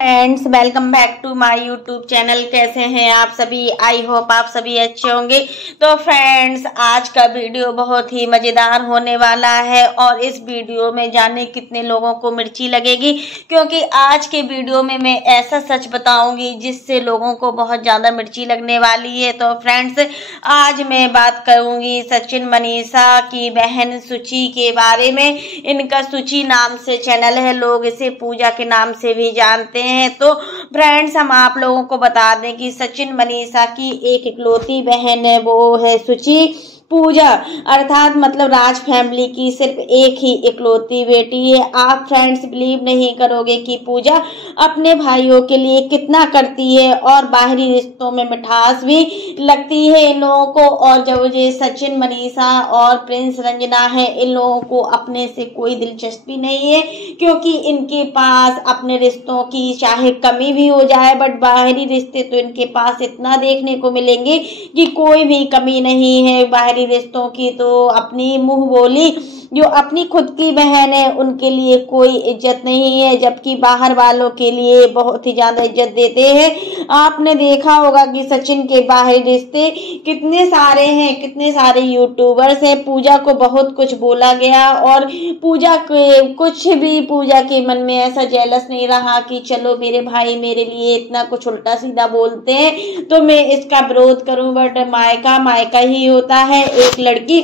Friends, welcome back to my YouTube channel. कैसे हैं आप सभी? आई होप आप सभी अच्छे होंगे। तो फ्रेंड्स, आज का वीडियो बहुत ही मज़ेदार होने वाला है और इस वीडियो में जाने कितने लोगों को मिर्ची लगेगी, क्योंकि आज के वीडियो में मैं ऐसा सच बताऊंगी जिससे लोगों को बहुत ज़्यादा मिर्ची लगने वाली है। तो फ्रेंड्स, आज मैं बात करूंगी सचिन मनीषा की बहन सुची के बारे में। इनका सुची नाम से चैनल है, लोग इसे पूजा के नाम से भी जानते हैं। तो फ्रेंड्स, हम आप लोगों को बता दें कि सचिन मनीषा की एक इकलौती बहन है, वो है सुची। पूजा अर्थात मतलब राज फैमिली की सिर्फ एक ही इकलौती बेटी है। आप फ्रेंड्स बिलीव नहीं करोगे कि पूजा अपने भाइयों के लिए कितना करती है और बाहरी रिश्तों में मिठास भी लगती है इन लोगों को। और जब ये सचिन मनीषा और प्रिंस रंजना है, इन लोगों को अपने से कोई दिलचस्पी नहीं है, क्योंकि इनके पास अपने रिश्तों की चाहे कमी भी हो जाए, बट बाहरी रिश्ते तो इनके पास इतना देखने को मिलेंगे कि कोई भी कमी नहीं है बाहरी रिश्तों की। तो अपनी मुंह बोली जो अपनी खुद की बहन है उनके लिए कोई इज्जत नहीं है, जबकि बाहर वालों के लिए बहुत ही ज्यादा इज्जत देते हैं। आपने देखा होगा कि सचिन के बाहरी रिश्ते कितने सारे हैं, कितने सारे यूट्यूबर्स हैं। पूजा को बहुत कुछ बोला गया और पूजा के कुछ भी पूजा के मन में ऐसा जेलस नहीं रहा कि चलो मेरे भाई मेरे लिए इतना कुछ उल्टा सीधा बोलते हैं तो मैं इसका विरोध करूं। बट मायका मायका ही होता है। एक लड़की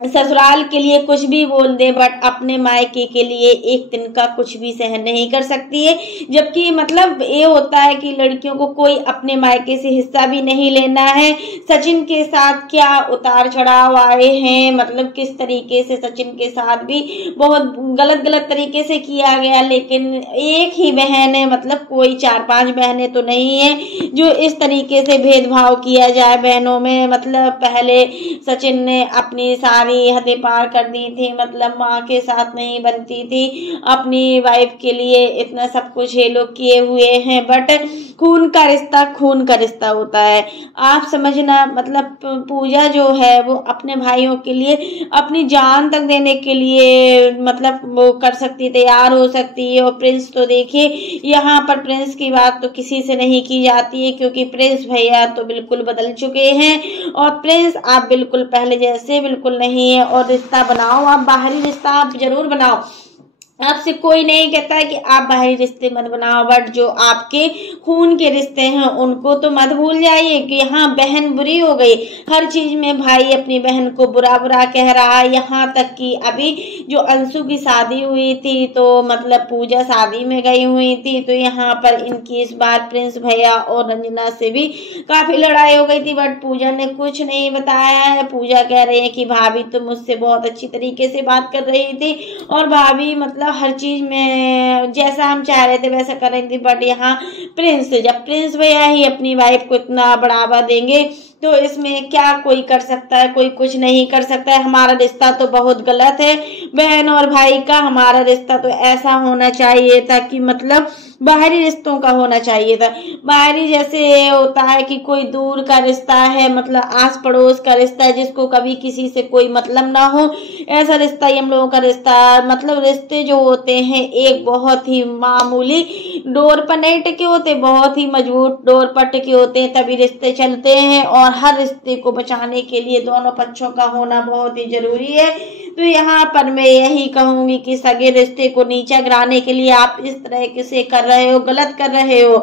ससुराल के लिए कुछ भी बोल दे, बट अपने मायके के लिए एक दिन का कुछ भी सहन नहीं कर सकती है। जबकि मतलब ये होता है कि लड़कियों को कोई अपने मायके से हिस्सा भी नहीं लेना है। सचिन के साथ क्या उतार चढ़ाव आए हैं, मतलब किस तरीके से सचिन के साथ भी बहुत गलत तरीके से किया गया, लेकिन एक ही बहन है, मतलब कोई 4-5 बहनें तो नहीं है जो इस तरीके से भेदभाव किया जाए बहनों में। मतलब पहले सचिन ने अपनी सारी हदें पार कर दी थी, मतलब माँ के साथ नहीं बनती थी, अपनी वाइफ के लिए इतना सब कुछ ये लोग किए हुए हैं। बट खून का रिश्ता होता है, आप समझना। मतलब पूजा जो है वो अपने भाइयों के लिए अपनी जान तक देने के लिए मतलब वो कर सकती, तैयार हो सकती है। और प्रिंस तो देखिए, यहाँ पर प्रिंस की बात तो किसी से नहीं की जाती है, क्योंकि प्रिंस भैया तो बिल्कुल बदल चुके हैं और प्रिंस आप बिल्कुल पहले जैसे बिल्कुल नहीं है। और रिश्ता बनाओ, आप बाहरी रिश्ता आप जरूर बनाओ, आपसे कोई नहीं कहता है कि आप बाहरी रिश्ते मत बनाओ, बट जो आपके खून के रिश्ते हैं उनको तो मत भूल जाइए कि यहाँ बहन बुरी हो गई। हर चीज में भाई अपनी बहन को बुरा कह रहा है। यहाँ तक कि अभी जो अंशु की शादी हुई थी, तो मतलब पूजा शादी में गई हुई थी, तो यहाँ पर इनकी इस बार प्रिंस भैया और रंजना से भी काफी लड़ाई हो गई थी, बट पूजा ने कुछ नहीं बताया है। पूजा कह रही है कि भाभी तो मुझसे बहुत अच्छी तरीके से बात कर रही थी और भाभी मतलब हर चीज में जैसा हम चाह रहे थे वैसा कर रही थी। बट यहाँ जब प्रिंस भैया ही अपनी वाइफ को इतना बढ़ावा देंगे तो इसमें क्या कोई कर सकता है? कोई कुछ नहीं कर सकता है। हमारा रिश्ता तो बहुत गलत है बहन और भाई का, हमारा रिश्ता तो ऐसा होना चाहिए था कि मतलब बाहरी रिश्तों का होना चाहिए था। बाहरी जैसे होता है कि कोई दूर का रिश्ता है, मतलब आस पड़ोस का रिश्ता है जिसको कभी किसी से कोई मतलब ना हो, ऐसा रिश्ता ही हम लोगों का रिश्ता। मतलब रिश्ते जो होते हैं एक बहुत ही मामूली डोर पर नहीं टिके होते, बहुत ही मजबूत डोर पर टिके होते हैं, तभी रिश्ते चलते हैं। और हर रिश्ते को बचाने के लिए दोनों पक्षों का होना बहुत ही जरूरी है। तो यहाँ पर मैं यही कहूंगी कि सगे रिश्ते को नीचा गिराने के लिए आप इस तरह से कर रहे हो, गलत कर रहे हो,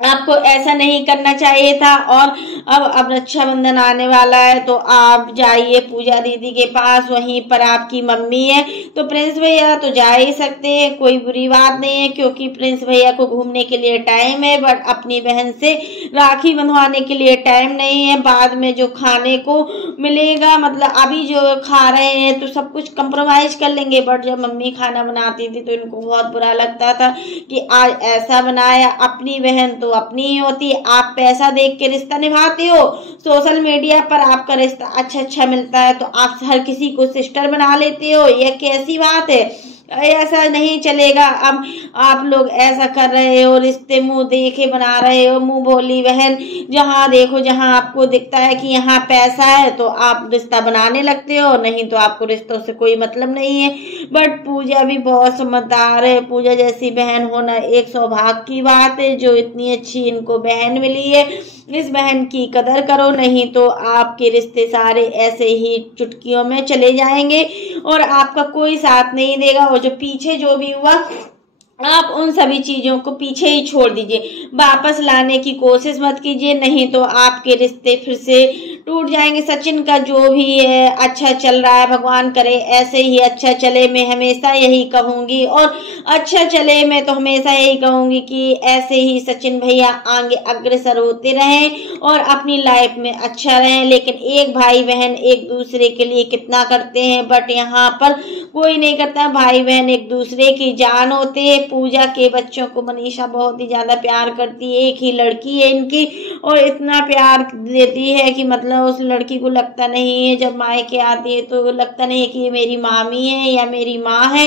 आपको ऐसा नहीं करना चाहिए था। और अब रक्षाबंधन आने वाला है, तो आप जाइए पूजा दीदी के पास, वहीं पर आपकी मम्मी है, तो प्रिंस भैया तो जा ही सकते हैं, कोई बुरी बात नहीं है, क्योंकि प्रिंस भैया को घूमने के लिए टाइम है, बट अपनी बहन से राखी बंधवाने के लिए टाइम नहीं है। बाद में जो खाने को मिलेगा, मतलब अभी जो खा रहे हैं तो सब कुछ कंप्रोमाइज कर लेंगे, बट जब मम्मी खाना बनाती थी तो इनको बहुत बुरा लगता था कि आज ऐसा बनाया। अपनी बहन तो अपनी ही होती है, आप पैसा देख के रिश्ता निभाते हो, सोशल मीडिया पर आपका रिश्ता अच्छा मिलता है तो आप हर किसी को सिस्टर बना लेते हो, यह कैसी बात है? ऐसा नहीं चलेगा। अब आप लोग ऐसा कर रहे हो, रिश्ते मुंह देखे बना रहे हो, मुंह बोली बहन। जहाँ देखो, जहाँ आपको दिखता है कि यहाँ पैसा है तो आप रिश्ता बनाने लगते हो, नहीं तो आपको रिश्तों से कोई मतलब नहीं है। बट पूजा भी बहुत समझदार है। पूजा जैसी बहन होना एक सौभाग्य की बात है, जो इतनी अच्छी इनको बहन मिली है। इस बहन की कदर करो, नहीं तो आपके रिश्ते सारे ऐसे ही चुटकियों में चले जाएंगे और आपका कोई साथ नहीं देगा। और जो पीछे जो भी हुआ, आप उन सभी चीजों को पीछे ही छोड़ दीजिए, वापस लाने की कोशिश मत कीजिए, नहीं तो आपके रिश्ते फिर से टूट जाएंगे। सचिन का जो भी है अच्छा चल रहा है, भगवान करे ऐसे ही अच्छा चले, मैं हमेशा यही कहूंगी। और अच्छा चले, मैं तो हमेशा यही कहूंगी कि ऐसे ही सचिन भैया आगे अग्रसर होते रहें और अपनी लाइफ में अच्छा रहें। लेकिन एक भाई बहन एक दूसरे के लिए कितना करते हैं, बट यहाँ पर कोई नहीं करता। भाई बहन एक दूसरे की जान होते हैं। पूजा के बच्चों को मनीषा बहुत ही ज्यादा प्यार करती है, एक ही लड़की है इनकी, और इतना प्यार देती है कि मतलब उस लड़की को लगता नहीं है, जब मायके आती है तो लगता नहीं है कि ये मेरी मामी है या मेरी माँ है।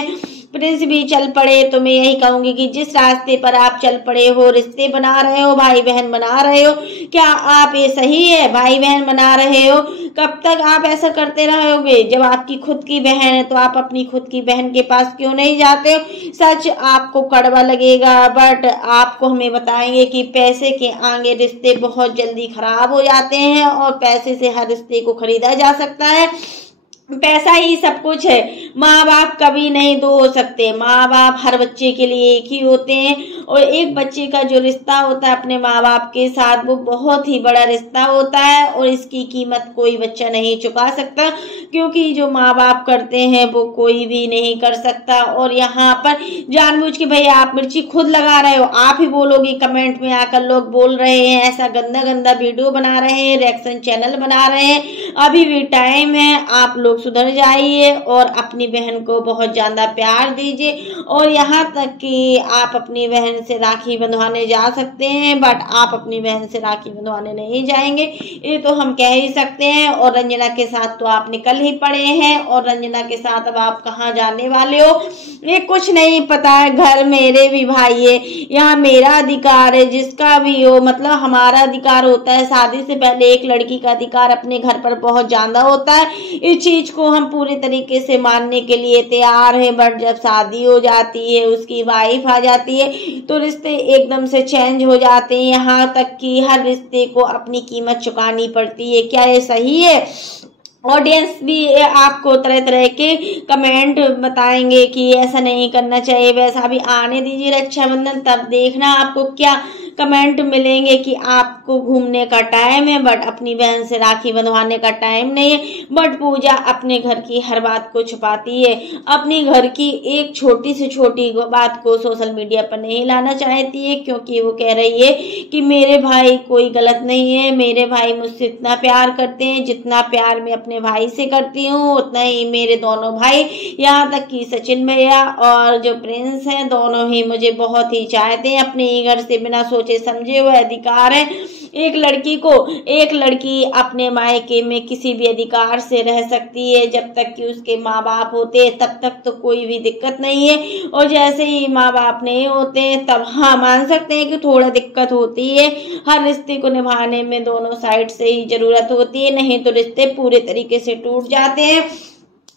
प्रिंस भी चल पड़े, तो मैं यही कहूंगी कि जिस रास्ते पर आप चल पड़े हो, रिश्ते बना रहे हो, भाई बहन बना रहे हो, क्या आप ये सही है? भाई बहन बना रहे हो, कब तक आप ऐसा करते रहोगे? जब आपकी खुद की बहन है तो आप अपनी खुद की बहन के पास क्यों नहीं जाते हो? सच आपको कड़वा लगेगा, बट आपको हमें बताएंगे कि पैसे के आगे रिश्ते बहुत जल्दी खराब हो जाते हैं और पैसे से हर रिश्ते को खरीदा जा सकता है। पैसा ही सब कुछ है। माँ बाप कभी नहीं दो हो सकते। माँ बाप हर बच्चे के लिए एक ही होते हैं और एक बच्चे का जो रिश्ता होता है अपने माँ बाप के साथ, वो बहुत ही बड़ा रिश्ता होता है और इसकी कीमत कोई बच्चा नहीं चुका सकता, क्योंकि जो माँ बाप करते हैं वो कोई भी नहीं कर सकता। और यहाँ पर जानबूझ के भैया आप मिर्ची खुद लगा रहे हो, आप ही बोलोगी, कमेंट में आकर लोग बोल रहे हैं ऐसा गंदा गंदा वीडियो बना रहे हैं, रिएक्शन चैनल बना रहे हैं। अभी भी टाइम है, आप लोग सुधर जाइए और अपनी बहन को बहुत ज्यादा प्यार दीजिए। और यहाँ तक कि आप अपनी बहन से राखी बंधवाने जा सकते हैं, बट आप अपनी बहन से राखी बंधवाने नहीं जाएंगे, ये तो हम कह ही सकते हैं। और रंजना के साथ तो आप निकल ही पड़े हैं, और रंजना के साथ अब आप कहाँ जाने वाले हो ये कुछ नहीं पता है। घर मेरे भी भाई है, यहाँ मेरा अधिकार है, जिसका भी हो, मतलब हमारा अधिकार होता है। शादी से पहले एक लड़की का अधिकार अपने घर पर बहुत ज्यादा होता है, इस चीज को हम पूरे तरीके से मानने के लिए तैयार है। बट जब शादी हो जाती है, उसकी वाइफ आ जाती है, तो रिश्ते एकदम से चेंज हो जाते हैं। यहाँ तक कि हर रिश्ते को अपनी कीमत चुकानी पड़ती है। क्या ये सही है? ऑडियंस भी आपको तरह तरह के कमेंट बताएंगे कि ऐसा नहीं करना चाहिए, वैसा भी आने दीजिए रक्षाबंधन, तब देखना आपको क्या कमेंट मिलेंगे कि आपको घूमने का टाइम है बट अपनी बहन से राखी बंधवाने का टाइम नहीं है। बट पूजा अपने घर की हर बात को छुपाती है, अपनी घर की एक छोटी से छोटी बात को सोशल मीडिया पर नहीं लाना चाहती है, क्योंकि वो कह रही है कि मेरे भाई कोई गलत नहीं है, मेरे भाई मुझसे इतना प्यार करते हैं जितना प्यार मैं अपने भाई से करती हूँ, उतना ही मेरे दोनों भाई, यहाँ तक कि सचिन भैया और जो प्रिंस हैं, दोनों ही मुझे बहुत ही चाहते हैं। अपने ही घर से बिना सोचे समझे हुए अधिकार है एक लड़की को। एक लड़की अपने मायके में किसी भी अधिकार से रह सकती है, जब तक कि उसके माँ बाप होते हैं तब तक तो कोई भी दिक्कत नहीं है, और जैसे ही माँ बाप नहीं होते हैं तब हाँ मान सकते हैं कि थोड़ा दिक्कत होती है। हर रिश्ते को निभाने में दोनों साइड से ही जरूरत होती है, नहीं तो रिश्ते पूरे तरीके से टूट जाते हैं।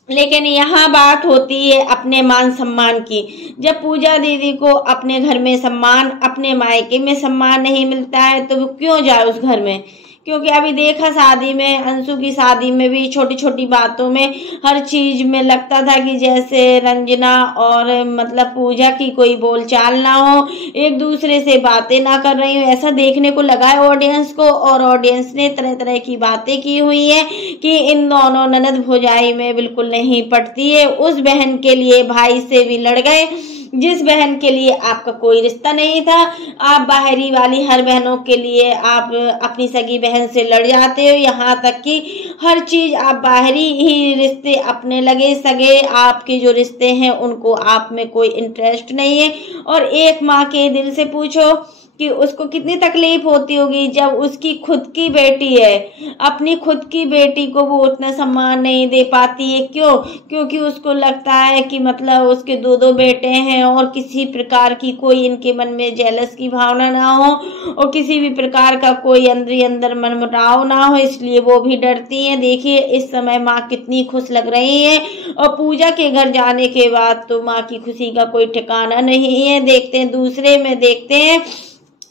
लेकिन यहाँ बात होती है अपने मान सम्मान की। जब पूजा दीदी को अपने घर में सम्मान, अपने मायके में सम्मान नहीं मिलता है तो वो क्यों जाए उस घर में? क्योंकि अभी देखा शादी में, अंशु की शादी में भी छोटी छोटी बातों में, हर चीज में लगता था कि जैसे रंजना और मतलब पूजा की कोई बोलचाल ना हो, एक दूसरे से बातें ना कर रही हो, ऐसा देखने को लगा है ऑडियंस को। और ऑडियंस ने तरह तरह की बातें की हुई है कि इन दोनों ननद भौजाई में बिल्कुल नहीं पटती है। उस बहन के लिए भाई से भी लड़ गए जिस बहन के लिए आपका कोई रिश्ता नहीं था। आप बाहरी वाली हर बहनों के लिए आप अपनी सगी बहन से लड़ जाते हो, यहाँ तक कि हर चीज आप बाहरी ही रिश्ते अपने लगे, सगे आपके जो रिश्ते हैं उनको आप में कोई इंटरेस्ट नहीं है। और एक माँ के दिल से पूछो कि उसको कितनी तकलीफ होती होगी जब उसकी खुद की बेटी है, अपनी खुद की बेटी को वो उतना सम्मान नहीं दे पाती है। क्यों? क्योंकि उसको लगता है कि मतलब उसके दो दो बेटे हैं और किसी प्रकार की कोई इनके मन में जेलस की भावना ना हो और किसी भी प्रकार का कोई अंदर मनमुटाव ना हो, इसलिए वो भी डरती हैं। देखिए इस समय माँ कितनी खुश लग रही है और पूजा के घर जाने के बाद तो माँ की खुशी का कोई ठिकाना नहीं है। देखते हैं दूसरे में देखते हैं,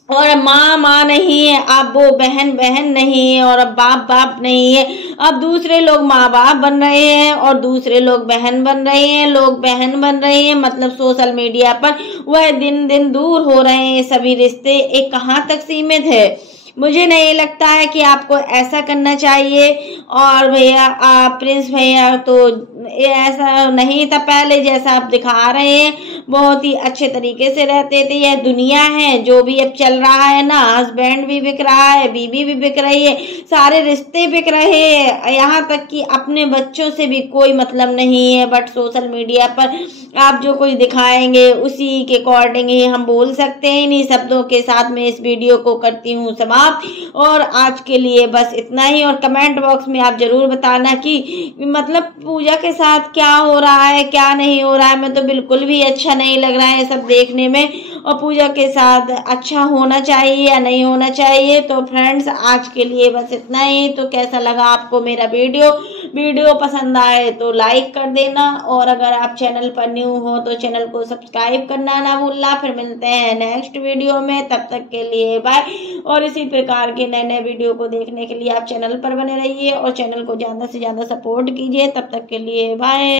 और माँ नहीं है, अब वो बहन नहीं है और अब बाप नहीं है। अब दूसरे लोग माँ बाप बन रहे हैं और दूसरे लोग बहन बन रहे हैं, लोग बहन बन रहे हैं। मतलब सोशल मीडिया पर वह दिन दिन दूर हो रहे हैं सभी रिश्ते। एक कहाँ तक सीमित है? मुझे नहीं लगता है कि आपको ऐसा करना चाहिए। और भैया प्रिंस भैया तो ऐसा नहीं था पहले जैसा आप दिखा रहे हैं, बहुत ही अच्छे तरीके से रहते थे। यह दुनिया है जो भी अब चल रहा है ना, हस्बैंड भी बिक रहा है, बीवी भी बिक रही है, सारे रिश्ते बिक रहे हैं, यहाँ तक कि अपने बच्चों से भी कोई मतलब नहीं है। बट सोशल मीडिया पर आप जो कुछ दिखाएंगे उसी के अकॉर्डिंग ही हम बोल सकते हैं। इन्हीं शब्दों के साथ में इस वीडियो को करती हूँ समाप्त, और आज के लिए बस इतना ही। और कमेंट बॉक्स में आप जरूर बताना कि मतलब पूजा के साथ क्या हो रहा है क्या नहीं हो रहा है। मैं तो बिल्कुल भी अच्छा नहीं लग रहा है सब देखने में, और पूजा के साथ अच्छा होना चाहिए या नहीं होना चाहिए। तो फ्रेंड्स आज के लिए बस इतना ही। तो कैसा लगा आपको मेरा वीडियो पसंद आए तो लाइक कर देना, और अगर आप चैनल पर न्यू हो तो चैनल को सब्सक्राइब करना ना भूलना। फिर मिलते हैं नेक्स्ट वीडियो में, तब तक के लिए बाय। और इसी प्रकार के नए वीडियो को देखने के लिए आप चैनल पर बने रहिए और चैनल को ज़्यादा से ज़्यादा सपोर्ट कीजिए। तब तक के लिए बाय।